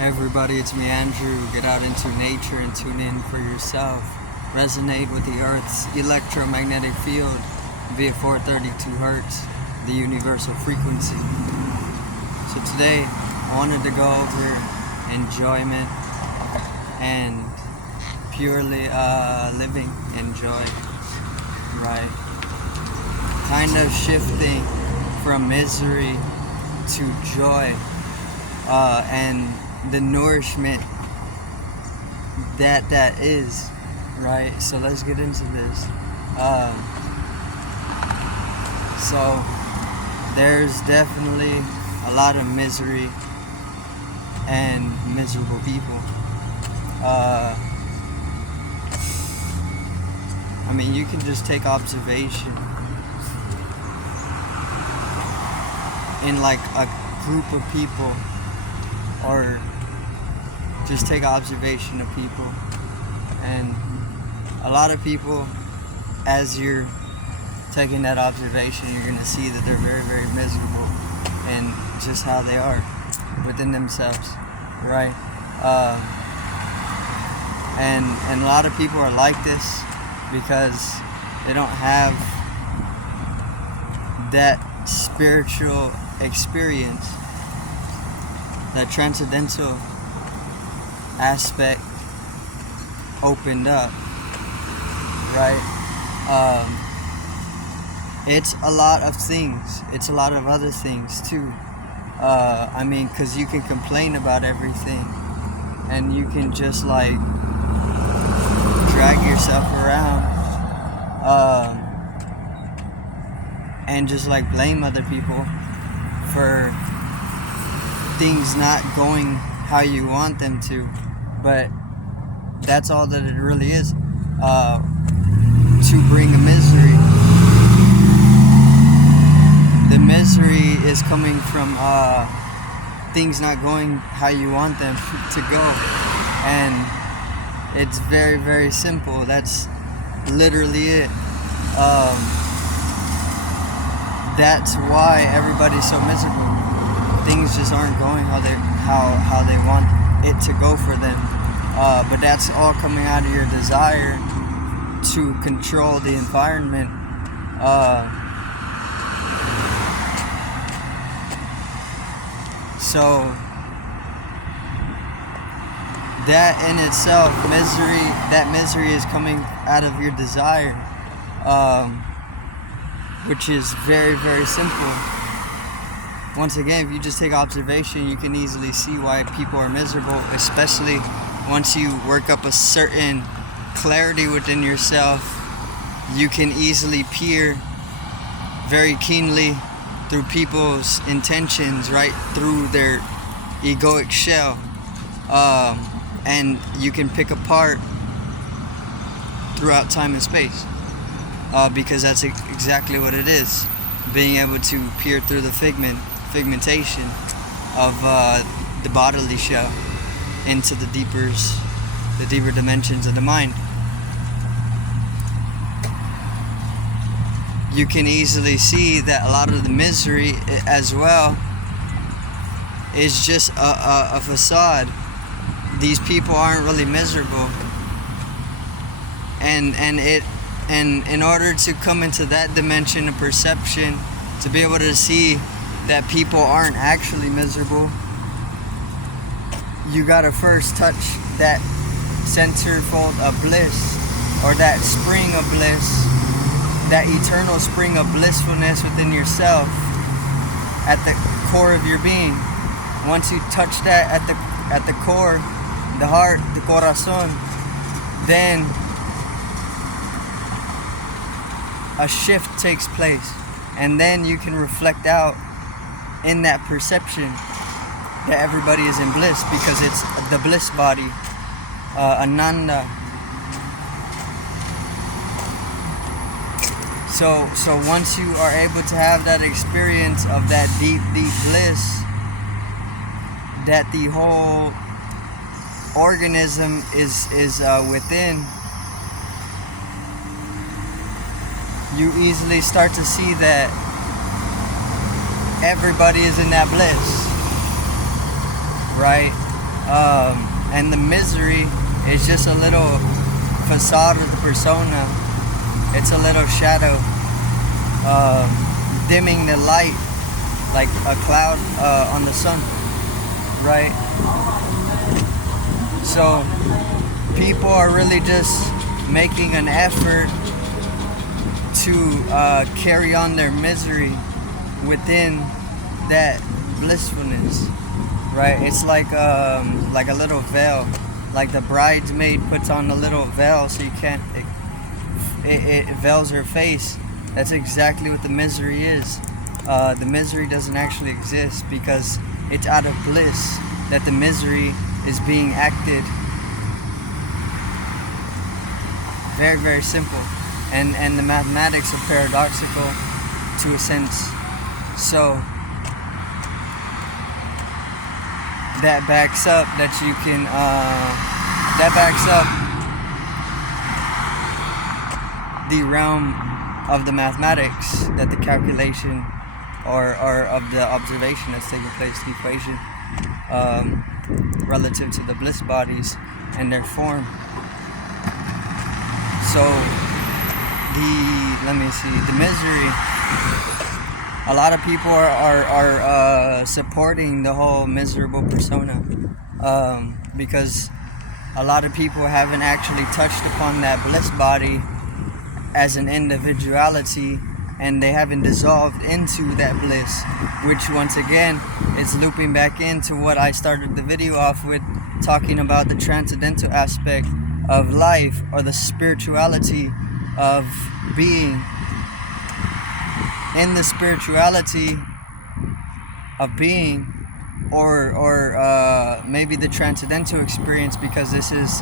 Hey everybody, it's me Andrew. Get out into nature and tune in for yourself. Resonate with the Earth's electromagnetic field via 432 Hertz, the universal frequency. So today I wanted to go over enjoyment and purely living in joy, right? Kind of shifting from misery to joy, and the nourishment that is, right? So let's get into this. So there's definitely a lot of misery and miserable people. I mean, you can just take observation in like a group of people, or just take observation of people, and a lot of people, as you're taking that observation, you're going to see that they're very, very miserable in just how they are within themselves, right? And a lot of people are like this because they don't have that spiritual experience, that transcendental aspect opened up, right? It's a lot of things. It's a lot of other things too. I mean, because you can complain about everything, and you can just like drag yourself around, and just like blame other people for things not going how you want them to, but that's all that it really is, to bring a misery. The misery is coming from things not going how you want them to go, and it's very, very simple. That's literally it. That's why everybody's so miserable. Things just aren't going how they want it to go for them. But that's all coming out of your desire to control the environment. So that in itself, misery is coming out of your desire, which is very, very simple. Once again, if you just take observation, you can easily see why people are miserable, especially once you work up a certain clarity within yourself. You can easily peer very keenly through people's intentions, right through their egoic shell, and you can pick apart throughout time and space, because that's exactly what it is, being able to peer through the figmentation of the bodily shell into the deeper dimensions of the mind. You can easily see that a lot of the misery as well is just a facade. These people aren't really miserable, and in order to come into that dimension of perception, to be able to see that people aren't actually miserable, you gotta first touch that centerfold of bliss, or that spring of bliss, that eternal spring of blissfulness within yourself, at the core of your being. Once you touch that at the core, the heart, the corazón, then a shift takes place, and then you can reflect out in that perception that everybody is in bliss, because it's the bliss body, Ananda. So once you are able to have that experience of that deep, deep bliss, that the whole organism is within, you easily start to see that everybody is in that bliss, right? And the misery is just a little facade of the persona. It's a little shadow, dimming the light like a cloud on the sun, right? So people are really just making an effort to carry on their misery within that blissfulness, right? It's like a little veil, like the bridesmaid puts on a little veil so you can't, it veils her face. That's exactly what the misery is. The misery doesn't actually exist because it's out of bliss that the misery is being acted. Very, very simple. And the mathematics are paradoxical to a sense. So that backs up that you can, that backs up the realm of the mathematics, that the calculation or of the observation that's taking place, the equation, relative to the bliss bodies and their form. So the misery, a lot of people are supporting the whole miserable persona, because a lot of people haven't actually touched upon that bliss body as an individuality, and they haven't dissolved into that bliss, which once again is looping back into what I started the video off with, talking about the transcendental aspect of life, or the spirituality of being. In the spirituality of being, or maybe the transcendental experience, because this is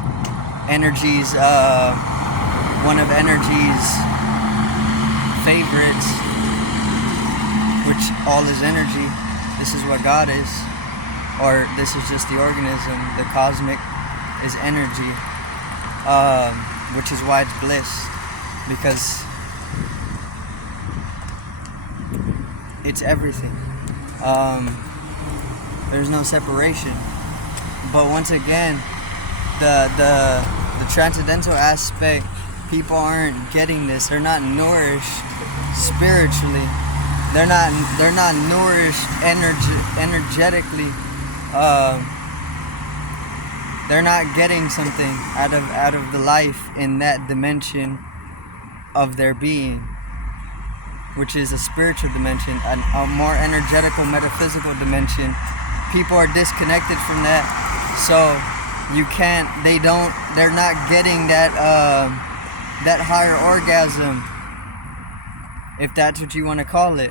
energy's, one of energy's favorites, which all is energy. This is what God is, or this is just the organism. The cosmic is energy, which is why it's bliss, because it's everything. There's no separation. But once again, the transcendental aspect, people aren't getting this. They're not nourished spiritually. They're not nourished energetically. They're not getting something out of the life in that dimension of their being, which is a spiritual dimension, a more energetical, metaphysical dimension. People are disconnected from that, so they're not getting that higher orgasm, if that's what you want to call it.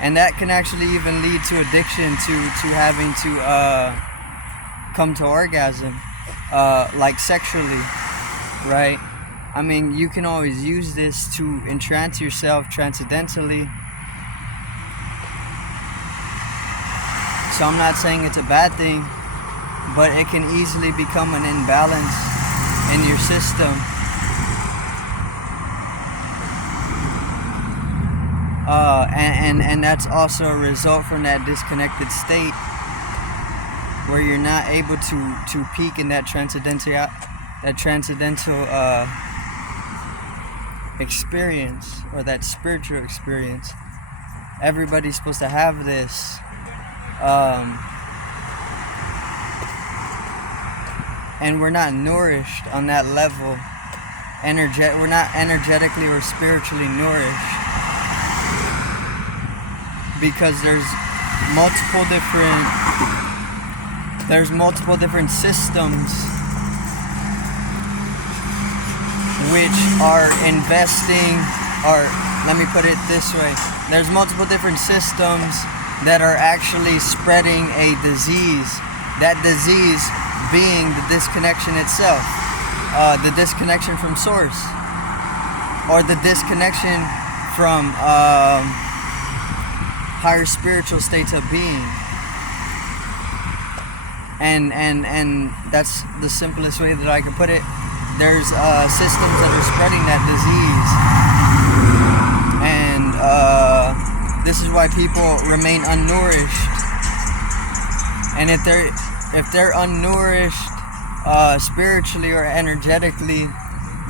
And that can actually even lead to addiction, to having to come to orgasm, like sexually, right? I mean, you can always use this to entrance yourself transcendentally. So I'm not saying it's a bad thing, but it can easily become an imbalance in your system. And that's also a result from that disconnected state, where you're not able to peak in that transcendental experience, or that spiritual experience. Everybody's supposed to have this. And we're not nourished on that level. We're not energetically or spiritually nourished, because there's multiple different systems which are investing, or let me put it this way, there's multiple different systems that are actually spreading a disease. That disease being the disconnection itself, the disconnection from source, or the disconnection from higher spiritual states of being. And that's the simplest way that I can put it. There's systems that are spreading that disease, and this is why people remain unnourished, And if they're unnourished spiritually or energetically,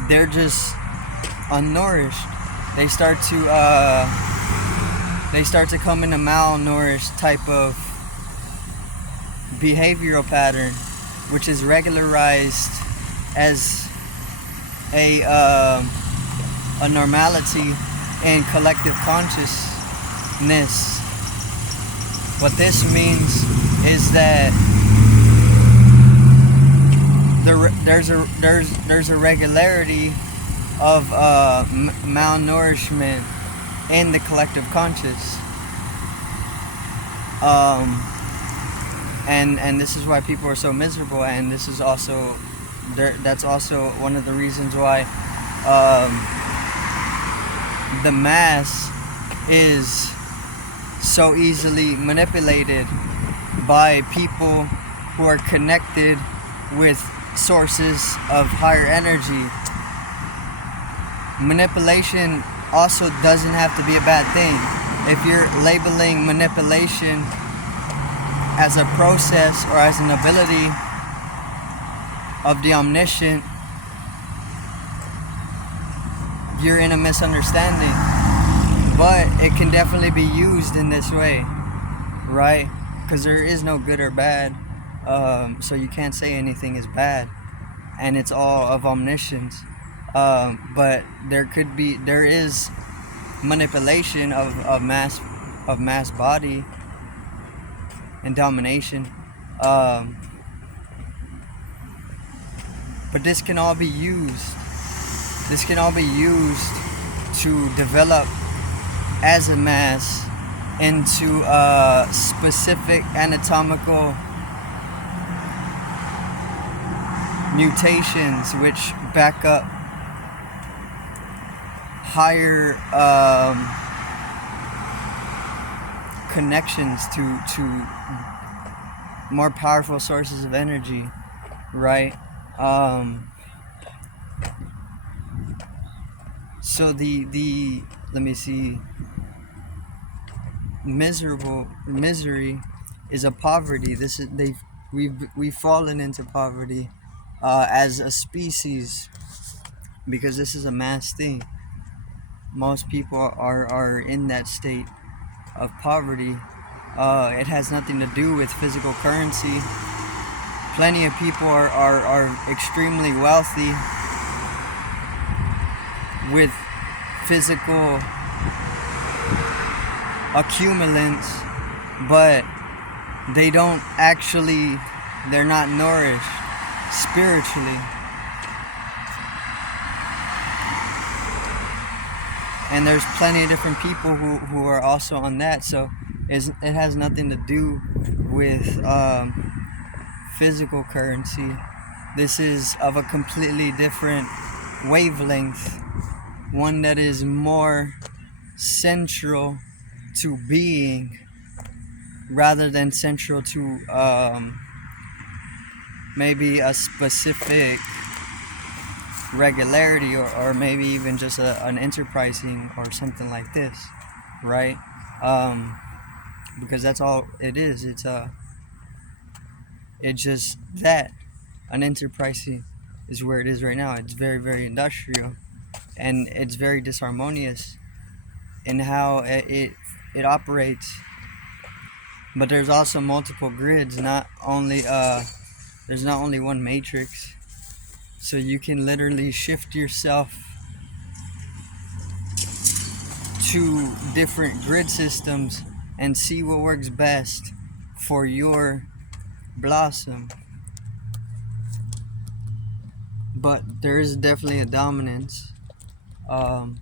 they're just unnourished. They start to come in a malnourished type of behavioral pattern, which is regularized as a normality in collective consciousness. What this means is that there's a regularity of malnourishment in the collective conscious, and this is why people are so miserable, and this is also that's also one of the reasons why the mass is so easily manipulated by people who are connected with sources of higher energy. Manipulation also doesn't have to be a bad thing. If you're labeling manipulation as a process or as an ability of the omniscient, you're in a misunderstanding. But it can definitely be used in this way, right? Because there is no good or bad, so you can't say anything is bad, and it's all of omniscience. But there is manipulation of mass body and domination. But this can all be used. This can all be used to develop as a mass into specific anatomical mutations which back up higher connections to more powerful sources of energy, right? So the let me see. Misery is a poverty. We've fallen into poverty as a species, because this is a mass thing. Most people are in that state of poverty. It has nothing to do with physical currency. Plenty of people are extremely wealthy with physical accumulants, but they're not nourished spiritually. And there's plenty of different people who are also on that, so it has nothing to do with physical currency. This is of a completely different wavelength, one that is more central to being rather than central to maybe a specific regularity, or maybe even just an enterprising or something like this, right? Because that's all it is. It's just that an enterprising is where it is right now. It's very, very industrial, and it's very disharmonious in how it operates. But there's also multiple grids. There's not only one matrix. So you can literally shift yourself to different grid systems and see what works best for your blossom. But there is definitely a dominance, and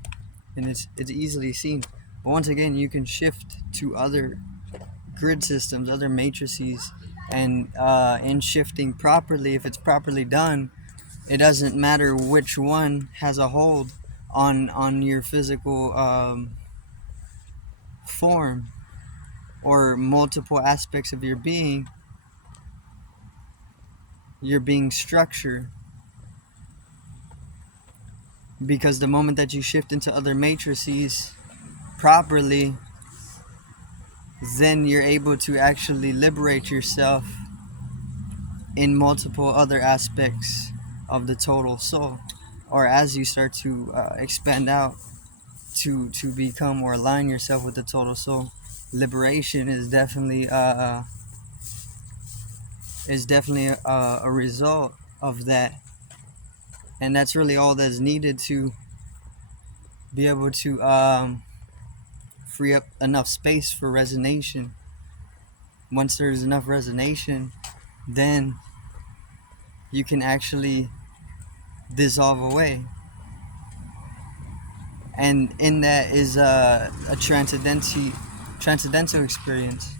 it's easily seen. But once again, you can shift to other grid systems, other matrices, and in shifting properly, if it's properly done, it doesn't matter which one has a hold on your physical form or multiple aspects of your being structure. Because the moment that you shift into other matrices properly, then you're able to actually liberate yourself in multiple other aspects of the total soul. Or as you start to expand out to become or align yourself with the total soul, liberation is definitely a result of that. And that's really all that's needed to be able to free up enough space for resonation. Once there's enough resonation, then you can actually dissolve away. And in that is a transcendental experience,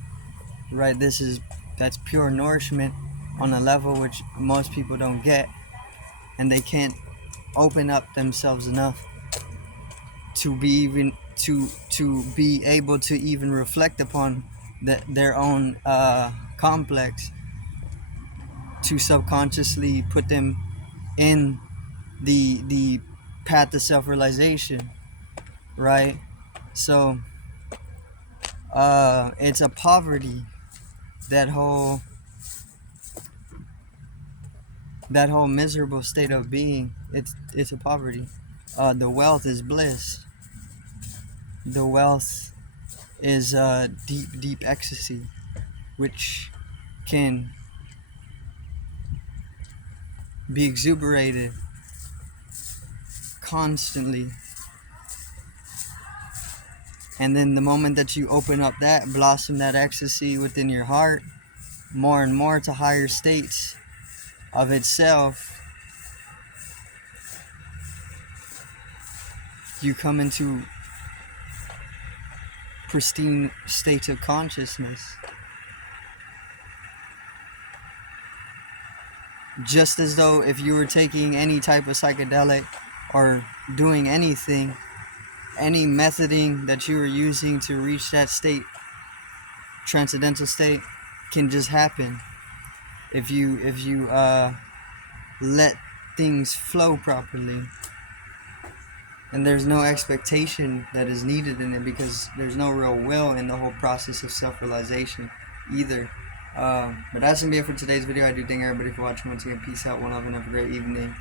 right? That's pure nourishment on a level which most people don't get, and they can't open up themselves enough to be even to be able to even reflect upon their own complex, to subconsciously put them in the path of self-realization, right? So it's a poverty, that whole miserable state of being. It's a poverty. The wealth is bliss. The wealth is deep ecstasy, which can be exuberated constantly. And then the moment that you open up that, blossom that ecstasy within your heart, more and more to higher states of itself, you come into pristine states of consciousness. Just as though if you were taking any type of psychedelic or doing anything, any methoding that you were using to reach that state, transcendental state, can just happen if you let things flow properly. And there's no expectation that is needed in it, because there's no real will in the whole process of self-realization either. But that's gonna be it for today's video. I do thank everybody for watching. Once again, peace out, one love, and have a great evening.